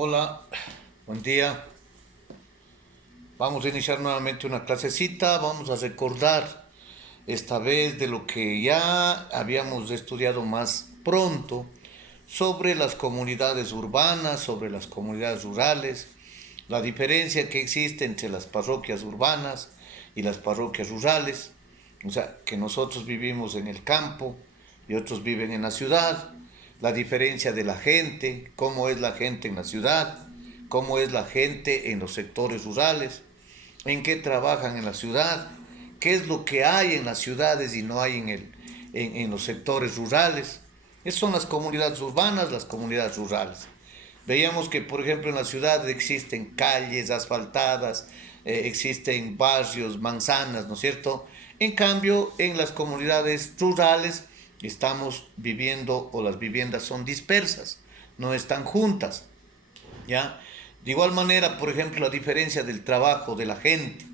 Hola, buen día. Vamos a iniciar nuevamente una clasecita. Vamos a recordar esta vez de lo que ya habíamos estudiado más pronto sobre las comunidades urbanas, sobre las comunidades rurales, la diferencia que existe entre las parroquias urbanas y las parroquias rurales. O sea, que nosotros vivimos en el campo y otros viven en la ciudad, la diferencia de la gente, cómo es la gente en la ciudad, cómo es la gente en los sectores rurales, en qué trabajan en la ciudad, qué es lo que hay en las ciudades y no hay en los sectores rurales. Esas son las comunidades urbanas, las comunidades rurales. Veíamos que, por ejemplo, en la ciudad existen calles asfaltadas, existen barrios, manzanas, ¿no es cierto? En cambio, en las comunidades rurales estamos viviendo o las viviendas son dispersas, no están juntas, ¿ya? De igual manera, por ejemplo, la diferencia del trabajo de la gente.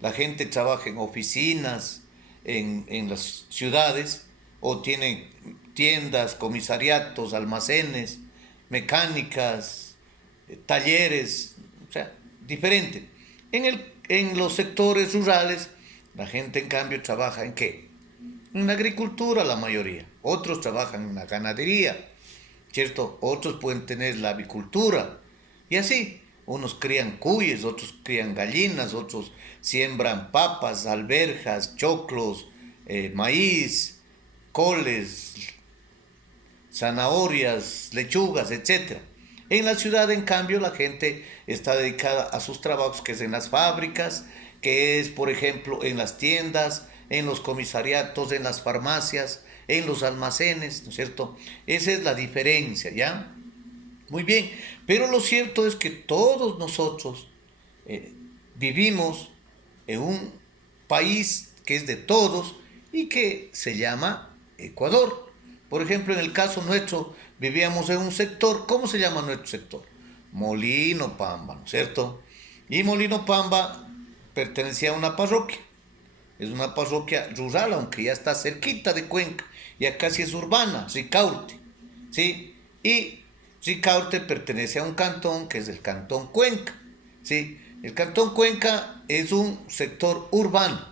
La gente trabaja en oficinas, en las ciudades, o tiene tiendas, comisariatos, almacenes, mecánicas, talleres, o sea, diferente. En los sectores rurales, la gente en cambio trabaja en qué? En la agricultura la mayoría. Otros trabajan en la ganadería, ¿cierto? Otros pueden tener la avicultura. Y así, unos crían cuyes, otros crían gallinas, otros siembran papas, alberjas, choclos, maíz, coles, zanahorias, lechugas, etcétera. En la ciudad, en cambio, la gente está dedicada a sus trabajos, que es en las fábricas, que es, por ejemplo, en las tiendas, en los comisariatos, en las farmacias, en los almacenes, ¿no es cierto? Esa es la diferencia, ¿ya? Muy bien, pero lo cierto es que todos nosotros eh, vivimos en un país que es de todos y que se llama Ecuador. Por ejemplo, en el caso nuestro, vivíamos en un sector. ¿Cómo se llama nuestro sector? Molino Pamba, ¿no es cierto? Y Molino Pamba pertenecía a una parroquia. Es una parroquia rural, aunque ya está cerquita de Cuenca, ya casi es urbana, Ricaurte, ¿sí? Y Ricaurte pertenece a un cantón que es el cantón Cuenca, ¿sí? El cantón Cuenca es un sector urbano,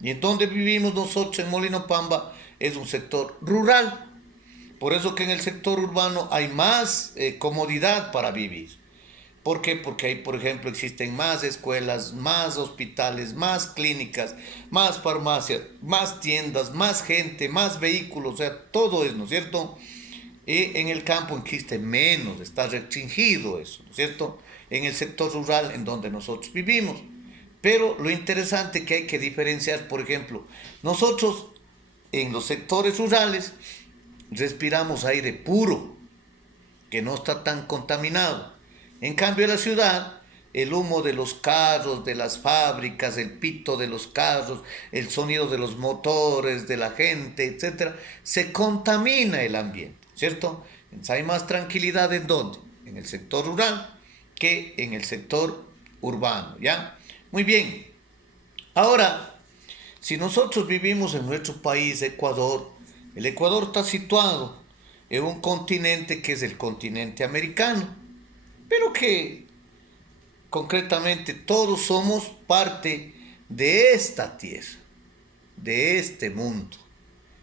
y en donde vivimos nosotros en Molino Pamba es un sector rural. Por eso que en el sector urbano hay más comodidad para vivir. ¿Por qué? Porque ahí, por ejemplo, existen más escuelas, más hospitales, más clínicas, más farmacias, más tiendas, más gente, más vehículos, o sea, todo es, ¿no es cierto? Y en el campo existe menos, está restringido eso, ¿no es cierto? En el sector rural en donde nosotros vivimos. Pero lo interesante que hay que diferenciar, por ejemplo, nosotros en los sectores rurales respiramos aire puro, que no está tan contaminado. En cambio, en la ciudad, el humo de los carros, de las fábricas, el pito de los carros, el sonido de los motores, de la gente, etcétera, se contamina el ambiente, ¿cierto? Entonces hay más tranquilidad en dónde? En el sector rural que en el sector urbano, ¿ya? Muy bien. Ahora, si nosotros vivimos en nuestro país, Ecuador, el Ecuador está situado en un continente que es el continente americano, pero que concretamente todos somos parte de esta tierra, de este mundo.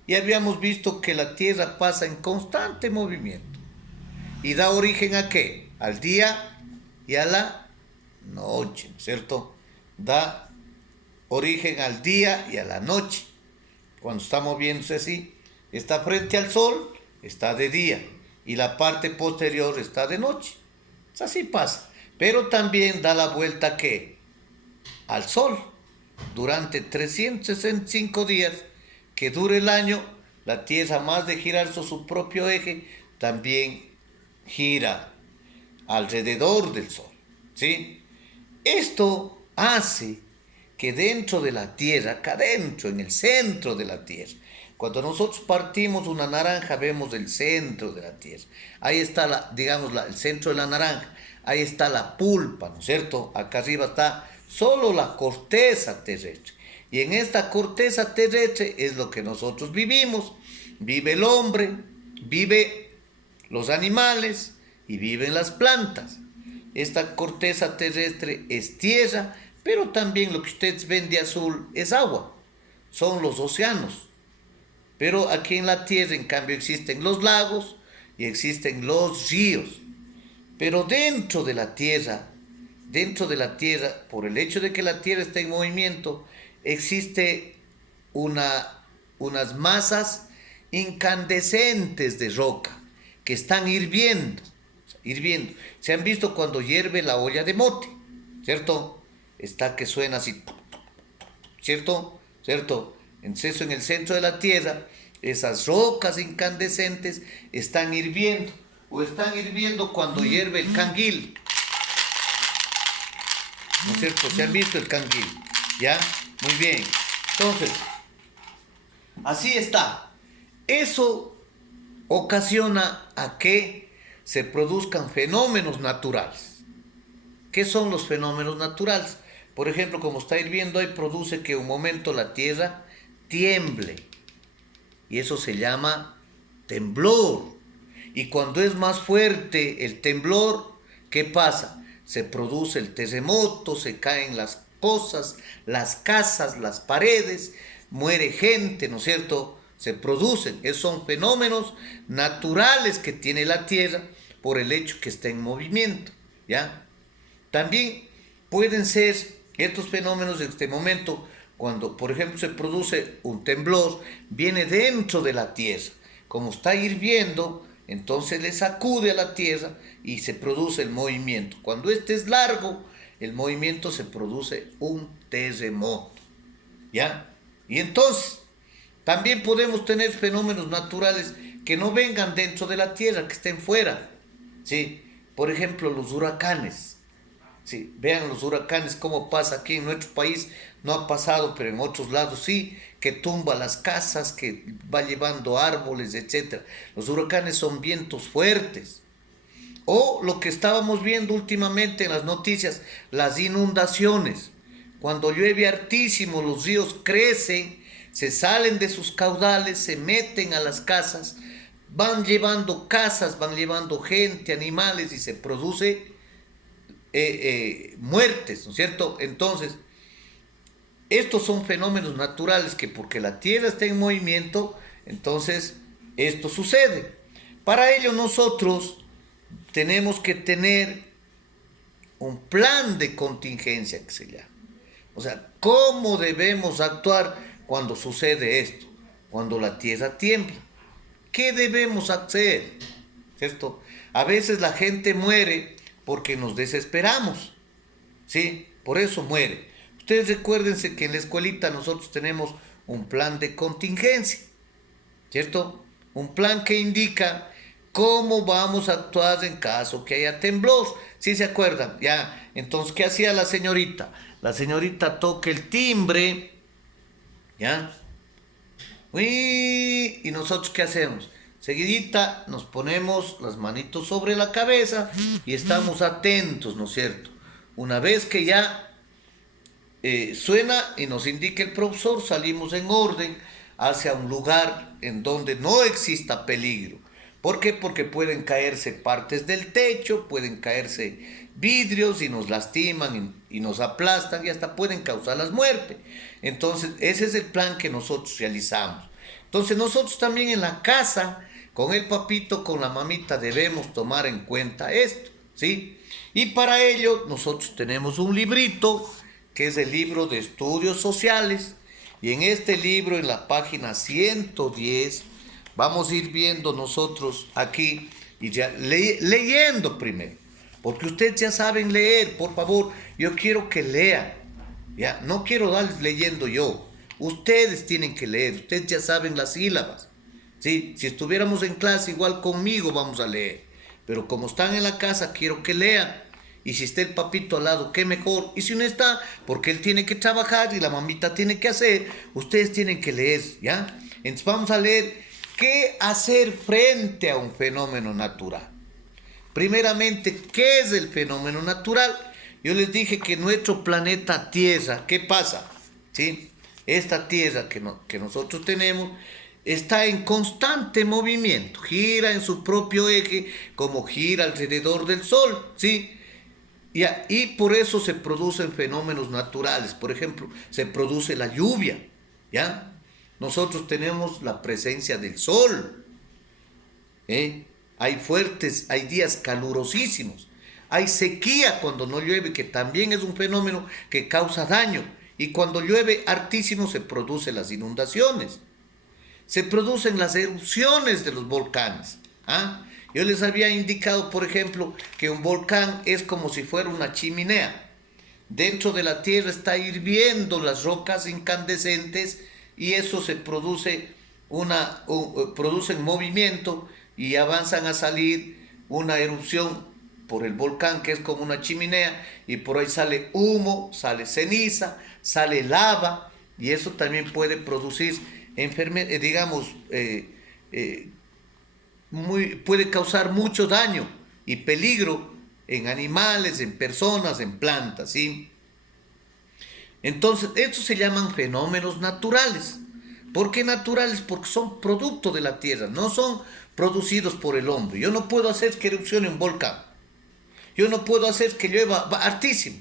Y habíamos visto que la tierra pasa en constante movimiento. ¿Y da origen a qué? Al día y a la noche, ¿no es cierto? Da origen al día y a la noche. Cuando está moviéndose así, está frente al sol, está de día, y la parte posterior está de noche. Así pasa. Pero también da la vuelta ¿qué? Al sol. Durante 365 días que dure el año, la Tierra, más de girar sobre su propio eje, también gira alrededor del sol. ¿Sí? Esto hace que dentro de la Tierra, acá dentro, en el centro de la Tierra, cuando nosotros partimos una naranja, vemos el centro de la Tierra. Ahí está, digamos, el centro de la naranja. Ahí está la pulpa, ¿no es cierto? Acá arriba está solo la corteza terrestre. Y en esta corteza terrestre es lo que nosotros vivimos. Vive el hombre, vive los animales y viven las plantas. Esta corteza terrestre es tierra, pero también lo que ustedes ven de azul es agua, son los océanos. Pero aquí en la tierra, en cambio, existen los lagos y existen los ríos. Pero dentro de la tierra, por el hecho de que la tierra está en movimiento, existe unas masas incandescentes de roca que están hirviendo, hirviendo. Se han visto cuando hierve la olla de mote, ¿cierto? Está que suena así, ¿cierto? ¿Cierto? Entonces, en el centro de la tierra, esas rocas incandescentes están hirviendo, o están hirviendo cuando hierve el canguil, ¿no es cierto? ¿Se han visto el canguil? ¿Ya? Muy bien. Entonces, así está. Eso ocasiona a que se produzcan fenómenos naturales. ¿Qué son los fenómenos naturales? Por ejemplo, como está hirviendo ahí, produce que un momento la tierra tiemble. Y eso se llama temblor. Y cuando es más fuerte el temblor, ¿qué pasa? Se produce el terremoto, se caen las cosas, las casas, las paredes, muere gente, ¿no es cierto? Se producen, esos son fenómenos naturales que tiene la tierra por el hecho que está en movimiento, ¿ya? También pueden ser estos fenómenos en este momento, cuando por ejemplo se produce un temblor, viene dentro de la tierra, como está hirviendo, entonces le sacude a la tierra y se produce el movimiento. Cuando este es largo, el movimiento se produce un terremoto, ¿ya? Y entonces, también podemos tener fenómenos naturales que no vengan dentro de la tierra, que estén fuera, ¿sí? Por ejemplo, los huracanes. Sí, vean los huracanes, cómo pasa aquí en nuestro país, no ha pasado, pero en otros lados sí, que tumba las casas, que va llevando árboles, etc. Los huracanes son vientos fuertes. O lo que estábamos viendo últimamente en las noticias, las inundaciones. Cuando llueve hartísimo, los ríos crecen, se salen de sus caudales, se meten a las casas, van llevando casas, van llevando gente, animales y se produce muertes, ¿no es cierto? Entonces, estos son fenómenos naturales que porque la Tierra está en movimiento, entonces esto sucede. Para ello nosotros tenemos que tener un plan de contingencia que se llama. O sea, ¿cómo debemos actuar cuando sucede esto? Cuando la Tierra tiembla. ¿Qué debemos hacer? ¿Cierto? A veces la gente muere porque nos desesperamos, ¿sí? Por eso muere. Ustedes recuérdense que en la escuelita nosotros tenemos un plan de contingencia, ¿cierto? Un plan que indica cómo vamos a actuar en caso que haya temblor. ¿Sí se acuerdan? Ya. Entonces, ¿qué hacía la señorita? La señorita toca el timbre, ¿ya? Uy, ¿y nosotros qué hacemos? Seguidita nos ponemos las manitos sobre la cabeza y estamos atentos, ¿no es cierto? Una vez que ya suena y nos indica el profesor, salimos en orden hacia un lugar en donde no exista peligro. ¿Por qué? Porque pueden caerse partes del techo, pueden caerse vidrios y nos lastiman y nos aplastan y hasta pueden causar la muerte. Entonces, ese es el plan que nosotros realizamos. Entonces, nosotros también en la casa, con el papito, con la mamita, debemos tomar en cuenta esto, ¿sí? Y para ello, nosotros tenemos un librito, que es el libro de estudios sociales, y en este libro, en la página 110, vamos a ir viendo nosotros aquí, y ya leyendo primero, porque ustedes ya saben leer, por favor, yo quiero que lean, ya, no quiero darles leyendo yo, ustedes tienen que leer, ustedes ya saben las sílabas, ¿sí? Si estuviéramos en clase igual conmigo vamos a leer, pero como están en la casa quiero que lean. Y si está el papito al lado, qué mejor. Y si no está, porque él tiene que trabajar y la mamita tiene que hacer, ustedes tienen que leer, ¿ya? Entonces vamos a leer qué hacer frente a un fenómeno natural. Primeramente, ¿qué es el fenómeno natural? Yo les dije que nuestro planeta Tierra, ¿qué pasa? ¿Sí? Esta Tierra que nosotros tenemos está en constante movimiento, gira en su propio eje como gira alrededor del Sol, ¿sí? Y por eso se producen fenómenos naturales. Por ejemplo, se produce la lluvia, ¿ya? Nosotros tenemos la presencia del sol, ¿eh? Hay días calurosísimos. Hay sequía cuando no llueve, que también es un fenómeno que causa daño. Y cuando llueve hartísimo se producen las inundaciones. Se producen las erupciones de los volcanes. ¿Ah? Yo les había indicado, por ejemplo, que un volcán es como si fuera una chimenea. Dentro de la tierra está hirviendo las rocas incandescentes y eso se produce producen movimiento y avanzan a salir una erupción por el volcán que es como una chimenea y por ahí sale humo, sale ceniza, sale lava y eso también puede producir puede causar mucho daño y peligro en animales, en personas, en plantas, ¿sí? Entonces, estos se llaman fenómenos naturales. ¿Por qué naturales? Porque son producto de la tierra, no son producidos por el hombre. Yo no puedo hacer que erupcione un volcán. Yo no puedo hacer que llueva hartísimo.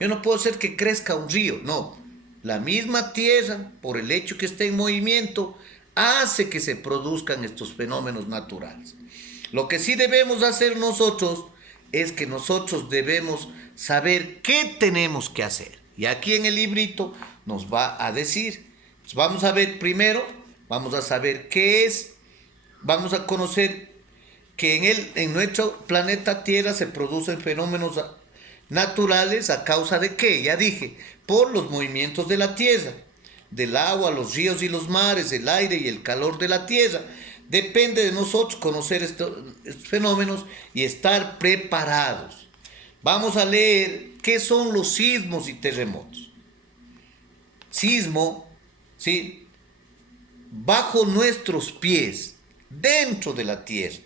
Yo no puedo hacer que crezca un río. No. La misma tierra, por el hecho que esté en movimiento, hace que se produzcan estos fenómenos naturales. Lo que sí debemos hacer nosotros es que nosotros debemos saber qué tenemos que hacer. Y aquí en el librito nos va a decir. Pues vamos a ver primero, vamos a saber qué es, vamos a conocer que en nuestro planeta Tierra se producen fenómenos naturales a causa de qué, ya dije, por los movimientos de la Tierra, del agua, los ríos y los mares, el aire y el calor de la Tierra. Depende de nosotros conocer estos fenómenos y estar preparados. Vamos a leer qué son los sismos y terremotos. Sismo, ¿sí? Bajo nuestros pies, dentro de la tierra,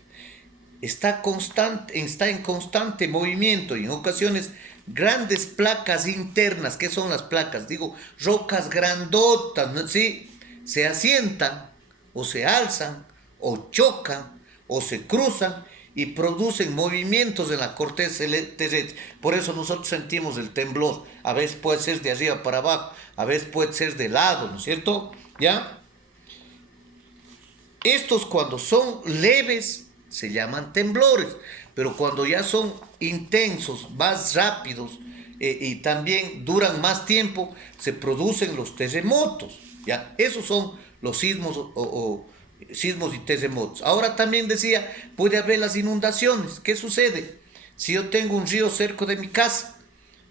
está en constante movimiento y en ocasiones grandes placas internas. ¿Qué son las placas? Digo, rocas grandotas, ¿sí? Se asientan o se alzan o chocan o se cruzan y producen movimientos en la corteza terrestre. Por eso nosotros sentimos el temblor. A veces puede ser de arriba para abajo, a veces puede ser de lado, ¿no es cierto? ¿Ya? Estos cuando son leves se llaman temblores, pero cuando ya son intensos, más rápidos y también duran más tiempo, se producen los terremotos. ¿Ya? Esos son los sismos y terremotos. Ahora también decía, puede haber las inundaciones. ¿Qué sucede? Si yo tengo un río cerca de mi casa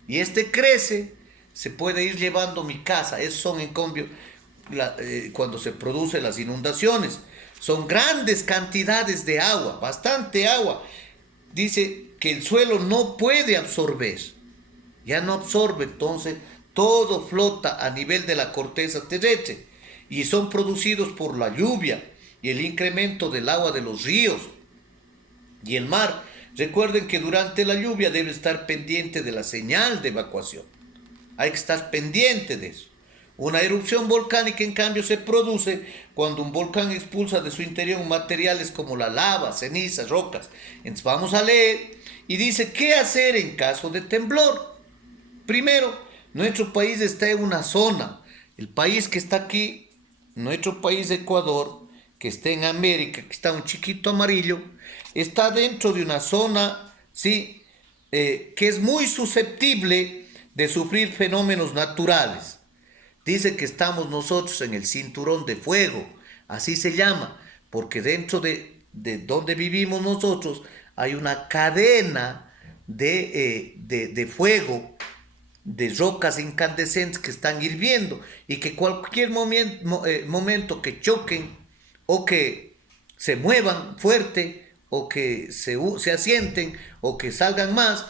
y este crece, se puede ir llevando mi casa. Esos son en cambio cuando se producen las inundaciones. Son grandes cantidades de agua, bastante agua. Dice que el suelo no puede absorber. Ya no absorbe, entonces todo flota a nivel de la corteza terrestre y son producidos por la lluvia y el incremento del agua de los ríos y el mar. Recuerden que durante la lluvia debe estar pendiente de la señal de evacuación. Hay que estar pendiente de eso. Una erupción volcánica, en cambio, se produce cuando un volcán expulsa de su interior materiales como la lava, cenizas, rocas. Entonces vamos a leer y dice, ¿qué hacer en caso de temblor? Primero, nuestro país está en una zona. El país que está aquí, nuestro país Ecuador, que está en América, que está un chiquito amarillo, está dentro de una zona, ¿sí? Que es muy susceptible de sufrir fenómenos naturales. Dice que estamos nosotros en el cinturón de fuego, así se llama, porque dentro de donde vivimos nosotros hay una cadena de fuego, de rocas incandescentes que están hirviendo y que cualquier momento que choquen o que se muevan fuerte o que se asienten o que salgan más,